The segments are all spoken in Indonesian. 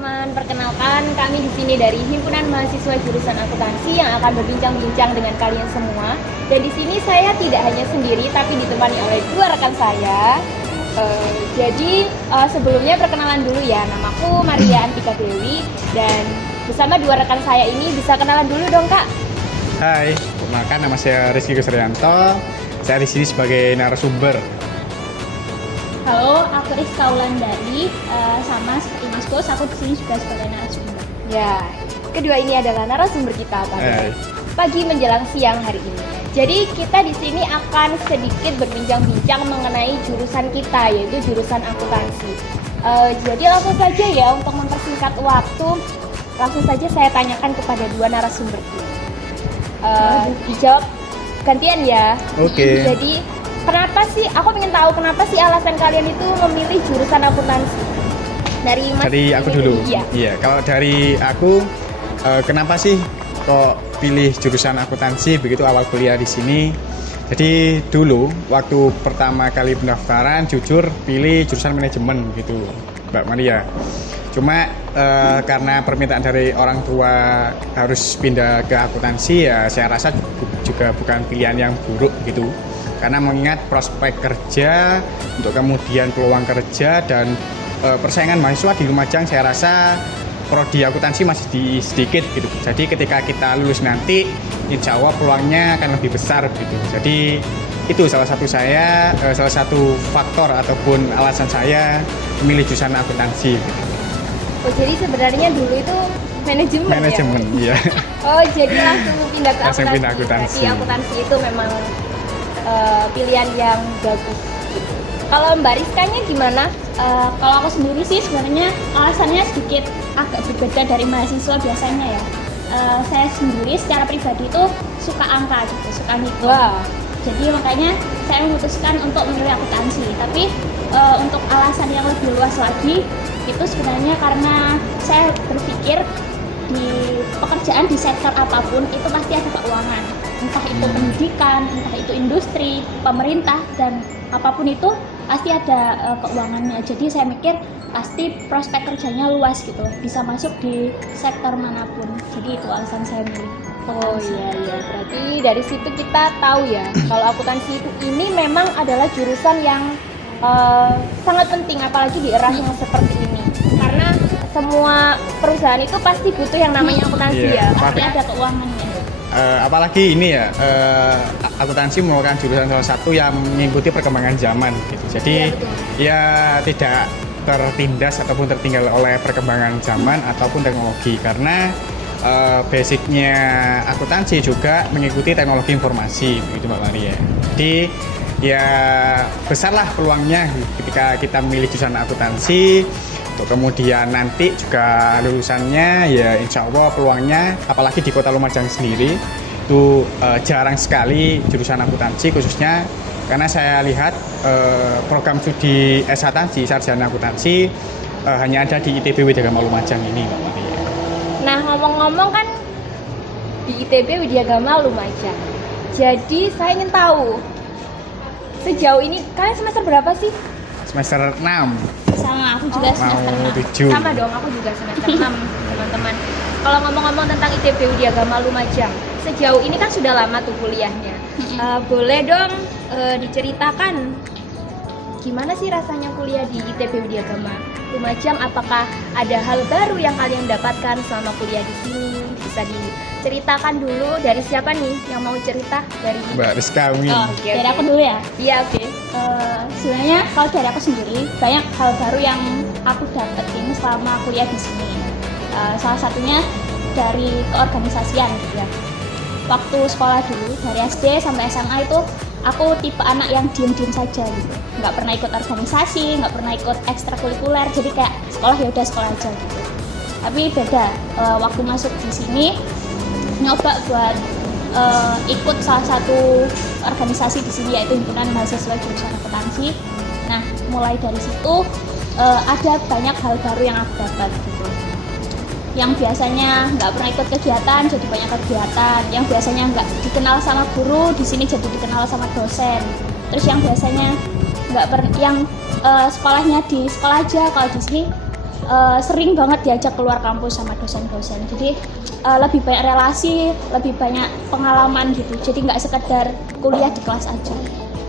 teman-teman, perkenalkan kami di sini dari Himpunan Mahasiswa Jurusan Akuntansi yang akan berbincang-bincang dengan kalian semua. Dan di sini saya tidak hanya sendiri, tapi ditemani oleh dua rekan saya. Sebelumnya perkenalan dulu ya, namaku Maria Antika Dewi dan bersama dua rekan saya ini bisa kenalan dulu dong Kak. Hai, perkenalkan nama saya Rizky Kusrianto. Saya di sini sebagai narasumber. Halo, aku Rizka Wulandari, sama seperti Mas Bos, aku di sini juga sebagai narasumber. Ya, kedua ini adalah narasumber kita pada pagi menjelang siang hari ini. Jadi kita di sini akan sedikit berbincang-bincang mengenai jurusan kita, yaitu jurusan akuntansi. Jadi langsung saja ya, untuk mempersingkat waktu, langsung saja saya tanyakan kepada dua narasumberku. Dijawab gantian ya. Oke. Jadi kenapa sih, aku ingin tahu kenapa sih alasan kalian itu memilih jurusan akuntansi? Dari Mas. Dari aku dulu. Iya, kalau dari aku, kenapa sih kok pilih jurusan akuntansi begitu awal kuliah di sini? Jadi dulu waktu pertama kali pendaftaran, jujur pilih jurusan manajemen gitu, Mbak Maria. Cuma karena permintaan dari orang tua harus pindah ke akuntansi, ya saya rasa juga bukan pilihan yang buruk gitu. Karena mengingat prospek kerja, untuk kemudian peluang kerja dan persaingan mahasiswa di Lumajang, saya rasa prodi akuntansi masih sedikit gitu. Jadi ketika kita lulus nanti, insya Allah peluangnya akan lebih besar gitu. Jadi itu salah satu faktor ataupun alasan saya memilih jurusan akuntansi gitu. Oh, jadi sebenarnya dulu itu manajemen ya? Iya. Oh, jadi langsung pindah ke Langsung akuntansi. pindah akuntansi. Jadi akuntansi itu memang pilihan yang bagus. Kalau Mbak Rizkanya gimana? Kalau aku sendiri sih sebenarnya alasannya sedikit agak berbeda dari mahasiswa biasanya ya. Saya sendiri secara pribadi itu suka angka gitu, suka ngitung. Wah. Jadi makanya saya memutuskan untuk memilih akuntansi. Tapi untuk alasan yang lebih luas lagi, itu sebenarnya karena saya berpikir di pekerjaan di sektor apapun itu pasti ada keuangan, entah itu pendidikan, entah itu industri, pemerintah, dan apapun itu pasti ada keuangannya. Jadi saya mikir pasti prospek kerjanya luas gitu, bisa masuk di sektor manapun. Jadi itu alasan saya milih. Oh iya, berarti dari situ kita tahu ya kalau akuntansi itu ini memang adalah jurusan yang sangat penting, apalagi di era yang seperti ini, karena semua perusahaan itu pasti butuh yang namanya akuntansi ya, pasti ada keuangannya. Apalagi ini ya, akuntansi merupakan jurusan salah satu yang mengikuti perkembangan zaman gitu. Jadi ya tidak tertindas ataupun tertinggal oleh perkembangan zaman ataupun teknologi, karena basicnya akuntansi juga mengikuti teknologi informasi begitu Mbak Maria. Jadi ya besarlah peluangnya ketika kita memilih jurusan akuntansi. Untuk kemudian nanti juga lulusannya ya insya Allah peluangnya, apalagi di Kota Lumajang sendiri itu jarang sekali jurusan akuntansi, khususnya karena saya lihat program studi S akuntansi, sarjana akuntansi hanya ada di ITB Widyagama Lumajang ini Mbak Maria. Nah, ngomong-ngomong kan di ITB Widyagama Lumajang, jadi saya ingin tahu sejauh ini kalian semester berapa sih? Semester 6. Sama aku juga semester 6. 7. Sama dong, aku juga semester 6 teman-teman. Kalau ngomong-ngomong tentang ITB Widyagama Lumajang, sejauh ini kan sudah lama tuh kuliahnya. Boleh dong diceritakan gimana sih rasanya kuliah di ITB Widyagama Lumajang? Apakah ada hal baru yang kalian dapatkan selama kuliah di sini? Bisa diceritakan dulu. Dari siapa nih yang mau cerita? Dari Mbak Rizka Umi. Dari aku dulu ya. Iya, oke. Sebenarnya kalau dari aku sendiri banyak hal baru yang aku dapetin selama kuliah di sini. Salah satunya dari keorganisasian gitu ya. Waktu sekolah dulu dari SD sampai SMA itu aku tipe anak yang diem-diem saja gitu, nggak pernah ikut organisasi, nggak pernah ikut ekstrakurikuler, jadi kayak sekolah ya udah sekolah aja gitu. Tapi beda waktu masuk di sini nyoba buat ikut salah satu organisasi di sini, yaitu Himpunan Mahasiswa Jurusan Akuntansi. Nah, mulai dari situ ada banyak hal baru yang aku dapat gitu. Yang biasanya nggak pernah ikut kegiatan jadi banyak kegiatan, yang biasanya nggak dikenal sama guru di sini jadi dikenal sama dosen. Terus yang biasanya sekolahnya di sekolah aja, kalau di sini sering banget diajak keluar kampus sama dosen-dosen. Jadi lebih banyak relasi, lebih banyak pengalaman gitu. Jadi nggak sekedar kuliah di kelas aja.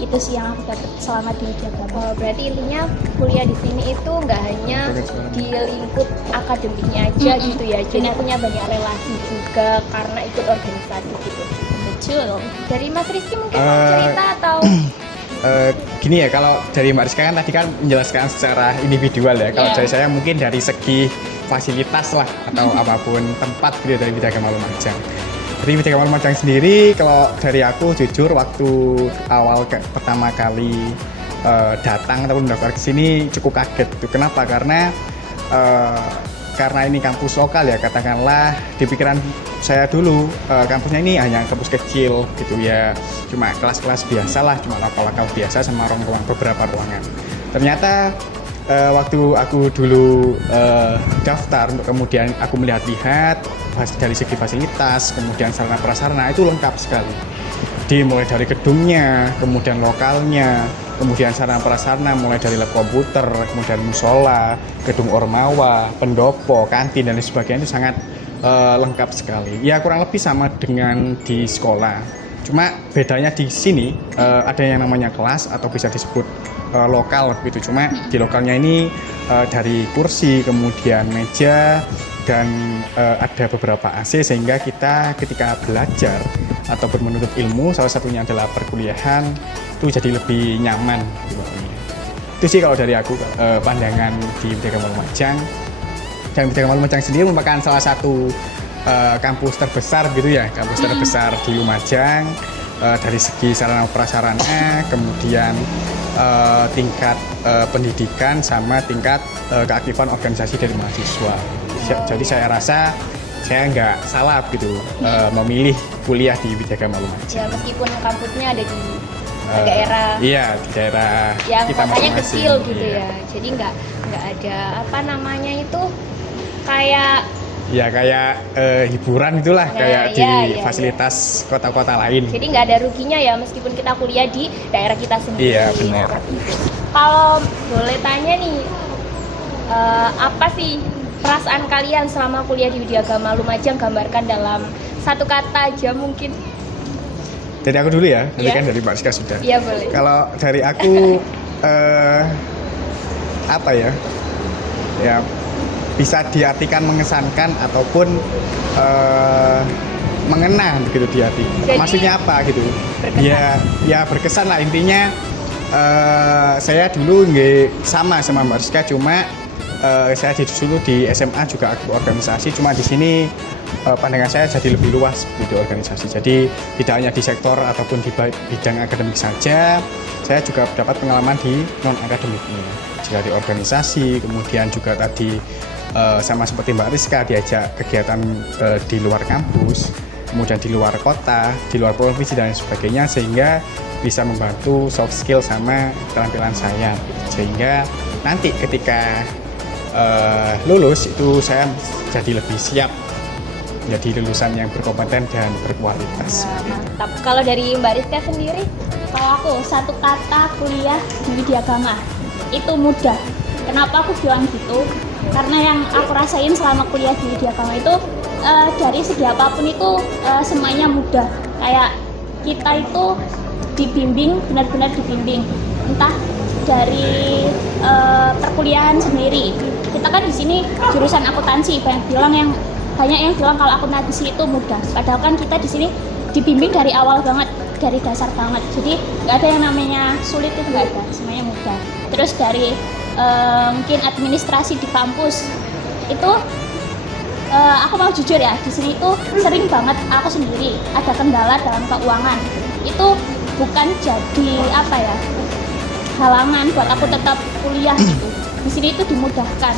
Itu sih yang aku dapat selama di Widya Gama. Berarti intinya kuliah di sini itu nggak hanya di lingkup akademiknya aja gitu ya, jadi punya banyak relasi juga karena ikut organisasi gitu. Betul. Dari Mas Rizky mungkin mau cerita atau Gini ya, kalau dari Mbak Rizka kan tadi kan menjelaskan secara individual ya. Kalau dari saya mungkin dari segi fasilitas lah atau apapun tempat gitu dari Widya Gama Lumajang. Dari Widya Gama Lumajang sendiri, kalau dari aku jujur waktu awal pertama kali datang atau mendaftar ke sini cukup kaget. Kenapa? Karena ini kampus lokal ya, katakanlah di pikiran saya dulu kampusnya ini hanya kampus kecil gitu ya, cuma kelas-kelas biasa lah, cuma lokal-lokal biasa sama beberapa ruangan. Ternyata waktu aku dulu daftar untuk kemudian aku melihat-lihat dari segi fasilitas, kemudian sarana prasarana itu lengkap sekali. Mulai dari gedungnya, kemudian lokalnya, kemudian sarana prasarana mulai dari lab komputer, kemudian musola, gedung ormawa, pendopo, kantin dan lain sebagainya itu sangat lengkap sekali. Ya kurang lebih sama dengan di sekolah. Cuma bedanya di sini ada yang namanya kelas atau bisa disebut lokal gitu. Cuma di lokalnya ini dari kursi, kemudian meja dan ada beberapa AC sehingga kita ketika belajar ataupun menuntut ilmu, salah satunya adalah perkuliahan, itu jadi lebih nyaman gitu. Itu sih kalau dari aku pandangan di Widya Gama Lumajang. Dan Widya Gama Lumajang sendiri merupakan salah satu kampus terbesar gitu ya, kampus terbesar di Lumajang dari segi sarana prasarana, kemudian tingkat pendidikan sama tingkat keaktifan organisasi dari mahasiswa. Jadi saya rasa saya nggak salah gitu memilih kuliah di Widya Gama Lumajang. ya meskipun kampusnya ada di daerah Iya, di daerah yang kita kotanya masing-masing. kecil gitu Iya. ya, jadi nggak ada apa namanya itu kayak Ya kayak hiburan itulah, Nah, kayak iya, di iya, fasilitas kota-kota lain. jadi nggak ada ruginya ya meskipun kita kuliah di daerah kita sendiri. Iya, benar. Kalau boleh tanya nih, apa sih perasaan kalian selama kuliah di Widya Gama Lumajang? Gambarkan dalam satu kata aja mungkin. Dari aku dulu ya, nanti Iya. kan dari Mbak Rizka sudah. Iya boleh. Kalau dari aku apa ya? Ya bisa diartikan mengesankan ataupun mengena begitu di hati. Jadi, maksudnya apa gitu? berkesan. Ya berkesan lah intinya. Saya dulu nggak sama Mbak Rizka, cuma saya dulu di SMA juga aktif organisasi, cuma di sini pandangan saya jadi lebih luas di organisasi. Jadi tidak hanya di sektor ataupun di bidang akademik saja, saya juga dapat pengalaman di non akademik ini. Jika di organisasi, kemudian juga tadi sama seperti Mbak Rizka diajak kegiatan di luar kampus, kemudian di luar kota, di luar provinsi dan sebagainya, sehingga bisa membantu soft skill sama keterampilan saya, sehingga nanti ketika lulus itu saya jadi lebih siap jadi lulusan yang berkompeten dan berkualitas. Mantap. Kalau dari Mbak Rizka sendiri? Kalau aku satu kata kuliah di Widya Gama itu mudah. Kenapa aku bilang gitu? Karena yang aku rasain selama kuliah di Widya Gama itu dari segi apapun itu semuanya mudah. Kayak kita itu dibimbing, benar-benar dibimbing. Entah dari perkuliahan sendiri. Kita kan di sini jurusan akuntansi, banyak yang bilang kalau akuntansi itu mudah. Padahal kan kita di sini dibimbing dari awal banget, dari dasar banget. Jadi nggak ada yang namanya sulit, itu nggak ada, semuanya mudah. Terus dari mungkin administrasi di kampus itu aku mau jujur ya, di sini itu sering banget aku sendiri ada kendala dalam keuangan. Itu bukan jadi halangan buat aku tetap kuliah gitu. Di sini itu dimudahkan,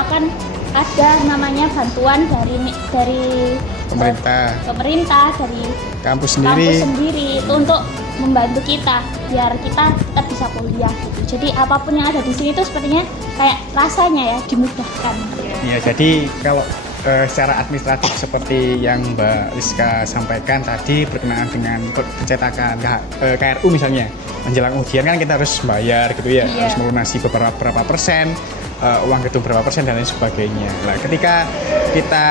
akan ada namanya bantuan dari pemerintah, dari kampus kampus sendiri. sendiri itu untuk membantu kita biar kita tetap bisa kuliah gitu. Jadi apapun yang ada di sini itu sepertinya kayak rasanya ya dimudahkan. Ya, jadi kalau secara administratif seperti yang Mbak Rizka sampaikan tadi berkenaan dengan percetakan KRU misalnya, menjelang ujian kan kita harus bayar gitu ya, harus melunasi berapa persen uang gedung berapa persen dan lain sebagainya. Nah, ketika kita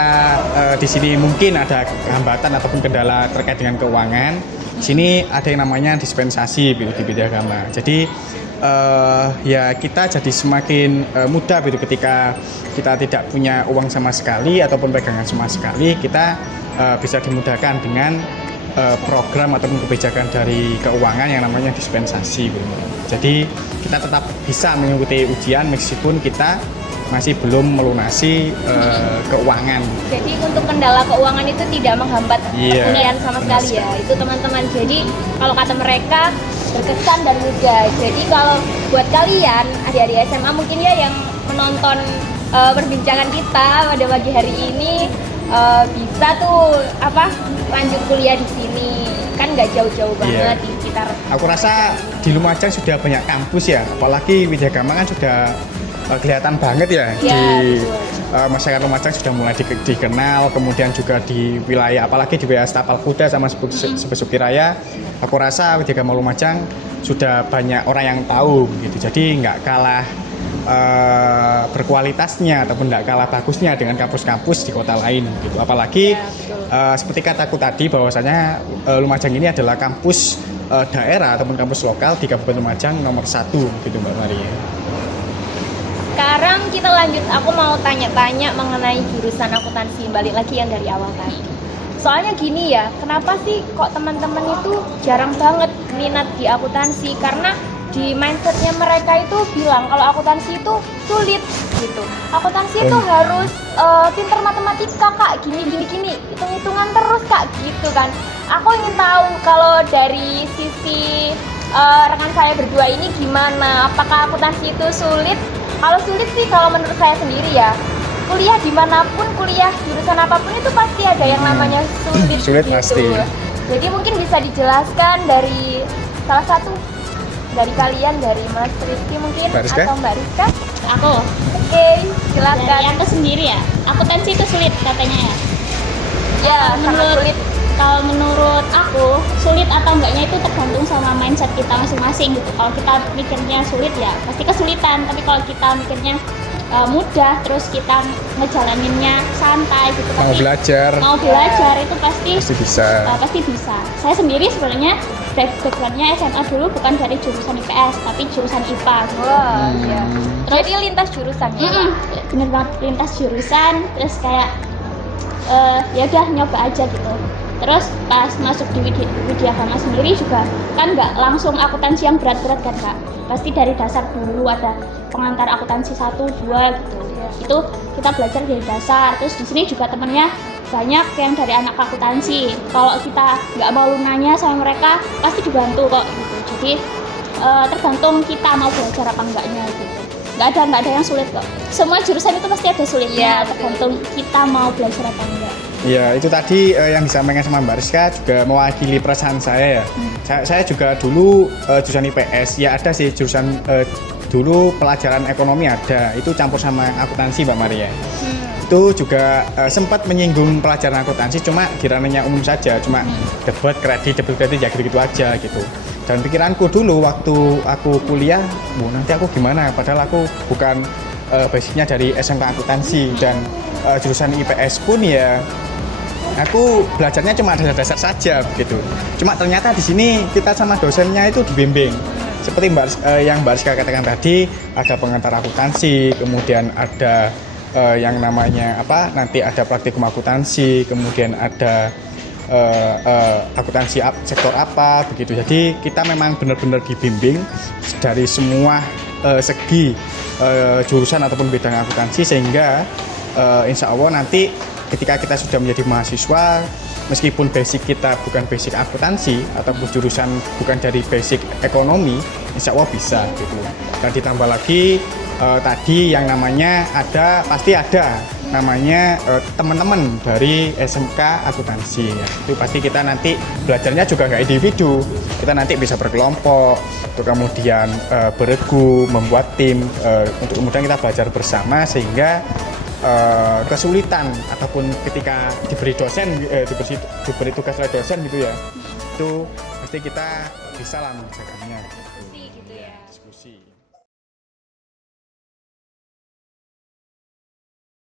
di sini mungkin ada hambatan ataupun kendala terkait dengan keuangan, di sini ada yang namanya dispensasi di bidang agama. Jadi ya kita jadi semakin mudah gitu ketika kita tidak punya uang sama sekali ataupun pegangan sama sekali, kita bisa dimudahkan dengan program ataupun kebijakan dari keuangan yang namanya dispensasi gitu. Jadi kita tetap bisa mengikuti ujian meskipun kita masih belum melunasi keuangan. Jadi untuk kendala keuangan itu tidak menghambat Iya, perkuliahan sama sekali ya. Itu teman-teman. Jadi kalau kata mereka berkesan dan mudah. Jadi kalau buat kalian adik-adik SMA mungkin ya yang menonton perbincangan kita pada pagi hari ini bisa tuh lanjut kuliah di sini. Kan nggak jauh-jauh banget di sekitar. Aku rasa di Lumajang sudah banyak kampus ya, apalagi Widyagama kan sudah kelihatan banget ya, di masyarakat Lumajang sudah mulai dikenal, kemudian juga di wilayah apalagi di wilayah Tapal Kuda sama Sebesuki Raya, aku rasa Widyagama Lumajang sudah banyak orang yang tahu gitu. Jadi nggak kalah berkualitasnya ataupun tidak kalah bagusnya dengan kampus-kampus di kota lain gitu. Apalagi seperti kataku tadi bahwasanya Lumajang ini adalah kampus daerah ataupun kampus lokal di Kabupaten Lumajang nomor 1 gitu Mbak Maria. Sekarang kita lanjut, aku mau tanya-tanya mengenai jurusan akuntansi, balik lagi yang dari awal tadi. Soalnya gini ya, kenapa sih kok teman-teman itu jarang banget minat di akuntansi? Karena di mindsetnya mereka itu bilang kalau akuntansi itu sulit gitu. Akuntansi itu harus pinter matematika kak, gini, hitung-hitungan terus kak gitu kan. Aku ingin tahu kalau dari sisi rekan saya berdua ini gimana? Apakah akuntansi itu sulit? Kalau sulit sih kalau menurut saya sendiri ya, kuliah dimanapun, kuliah jurusan apapun itu pasti ada yang namanya sulit, Sulit gitu. pasti. Jadi mungkin bisa dijelaskan dari salah satu dari kalian, dari Mas Rizky mungkin Mbak Rizka? atau Mbak Rizka. Aku Oke, silakan. dari aku sendiri ya, akuntansi itu sulit katanya ya. Ya, sangat sulit. Kalau menurut aku sulit atau enggaknya itu tergantung sama mindset kita masing-masing gitu. Kalau kita mikirnya sulit ya pasti kesulitan, tapi kalau kita mikirnya mudah terus kita ngejalaninnya santai gitu, Mau belajar itu pasti bisa. pasti bisa. Saya sendiri sebenarnya backgroundnya SMA dulu bukan dari jurusan IPS tapi jurusan IPA gitu. Wah, iya. Jadi lintas jurusan ya. Bener banget lintas jurusan, terus kayak ya udah nyoba aja gitu. Terus pas masuk di Widyagama sendiri juga kan nggak langsung akuntansi yang berat-berat kan kak, pasti dari dasar dulu ada pengantar akuntansi 1, 2 gitu. Itu kita belajar dari dasar. Terus di sini juga temennya banyak yang dari anak akuntansi. Kalau kita nggak mau nanya sama mereka pasti dibantu kok gitu. Jadi tergantung kita mau belajar apa enggaknya gitu. Nggak ada yang sulit kok. Semua jurusan itu pasti ada sulitnya, tergantung kita mau belajar apa enggak. Ya itu tadi yang disampaikan sama Mbak Rizka juga mewakili perasaan saya ya. Saya juga dulu jurusan IPS, ya ada sih jurusan dulu pelajaran ekonomi ada, itu campur sama akuntansi Mbak Maria. Itu juga sempat menyinggung pelajaran akuntansi, cuma di ranahnya umum saja, cuma debit kredit ya gitu-gitu aja gitu. Dan pikiranku dulu waktu aku kuliah, nanti aku gimana? Padahal aku bukan basicnya dari SMK akuntansi dan jurusan IPS pun ya aku belajarnya cuma dasar-dasar saja begitu. Cuma ternyata di sini kita sama dosennya itu dibimbing. Seperti yang Mbak Rizka katakan tadi, ada pengantar akuntansi, kemudian ada yang namanya nanti ada praktikum akuntansi, kemudian ada akuntansi sektor apa begitu. Jadi kita memang benar-benar dibimbing dari semua segi jurusan ataupun bidang akuntansi, sehingga insya Allah nanti ketika kita sudah menjadi mahasiswa, meskipun basic kita bukan basic akuntansi ataupun jurusan bukan dari basic ekonomi, insya Allah bisa gitu. Dan ditambah lagi tadi yang namanya pasti ada namanya teman-teman dari SMK akuntansi ya. Itu pasti kita nanti belajarnya juga nggak individu, kita nanti bisa berkelompok, kemudian beregu, membuat tim untuk kemudian kita belajar bersama, sehingga kesulitan ataupun ketika diberi dosen diberi tugas oleh dosen gitu ya, itu pasti kita bisa lah mengerjakannya Gitu ya. diskusi.